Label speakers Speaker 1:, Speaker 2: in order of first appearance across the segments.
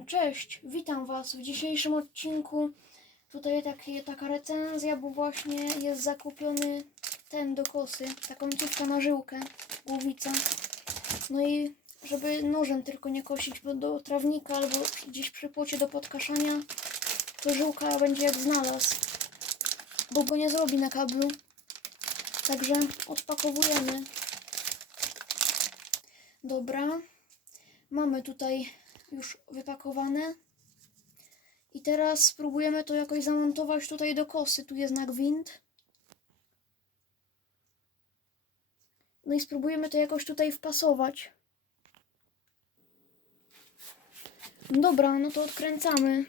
Speaker 1: Cześć, witam Was w dzisiejszym odcinku. Tutaj takie, taka recenzja, bo właśnie jest zakupiony ten do kosy, ta końcówka na żyłkę, głowica. No i żeby nożem tylko nie kosić, bo do trawnika albo gdzieś przy płocie do podkaszania, to żyłka będzie jak znalazł, bo go nie zrobi na kablu. Także odpakowujemy. Dobra. Mamy tutaj już wypakowane. I teraz spróbujemy to jakoś zamontować tutaj do kosy. Tu jest na gwint. No i spróbujemy to jakoś tutaj wpasować. Dobra, no to odkręcamy.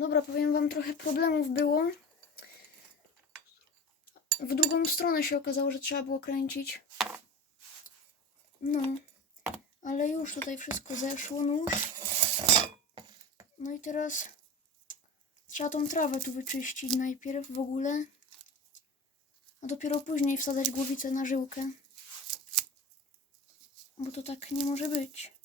Speaker 1: Dobra, powiem wam, trochę problemów było. W drugą stronę się okazało, że trzeba było kręcić. No, ale już tutaj wszystko zeszło, nóż. No i teraz trzeba tą trawę tu wyczyścić najpierw w ogóle, a dopiero później wsadzać głowicę na żyłkę. Bo to tak nie może być.